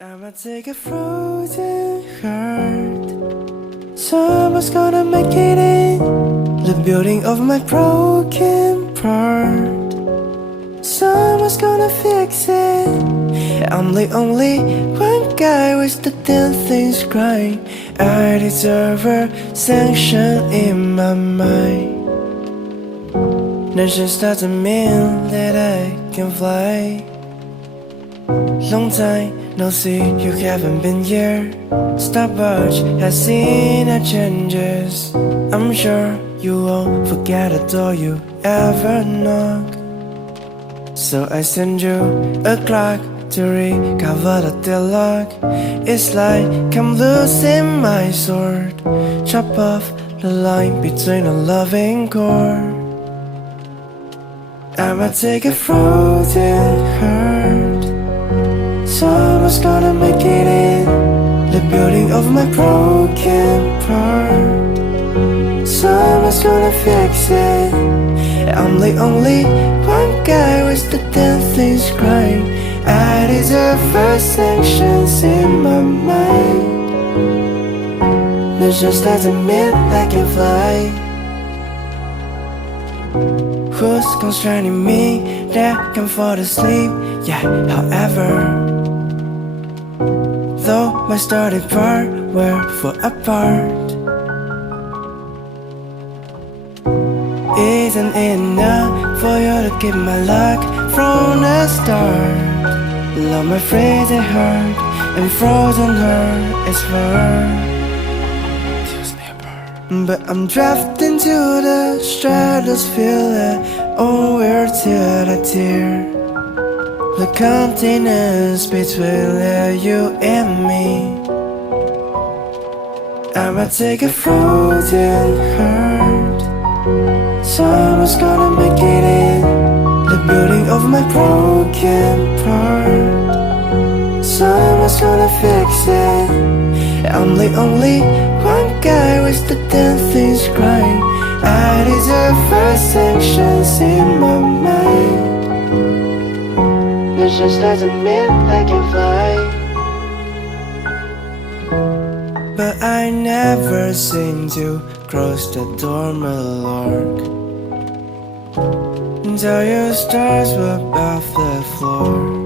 I'ma take a frozen heart. Someone's gonna make it in the building of my broken part. Someone's gonna fix it. I'm the only one guy with the damn things crying. I deserve a sanction in my mind. That just doesn't mean that I can fly. Long time no see, you haven't been here. Stopwatch has seen our changes. I'm sure you won't forget a door you ever knock. So I send you a clock to recover the deadlock. It's like I'm losing my sword. Chop off the line between a loving chord. I'ma take a frozen heart. Someone's gonna make it in the building of my broken part. Someone's gonna fix it. I'm the only one guy with the damn things crying. I deserve first sanctions in my mind. That just doesn't mean I can fly. Who's constraining me that can fall asleep? Yeah, however, though my starting part we're far apart, isn't enough for you to keep my luck from the start. Love my freezing heart and frozen heart is far. But I'm drafting to the stratosphere. Oh, we're tear to tear. The continents between you and me. I'ma take a frozen heart. Someone's gonna make it in the building of my broken part. Someone's gonna fix it. I'm the only one guy with the damn things crying. I deserve first sanctions in my mind. That just doesn't mean I can fly. But I never seem to cross the door, my lord, until your stars were above the floor.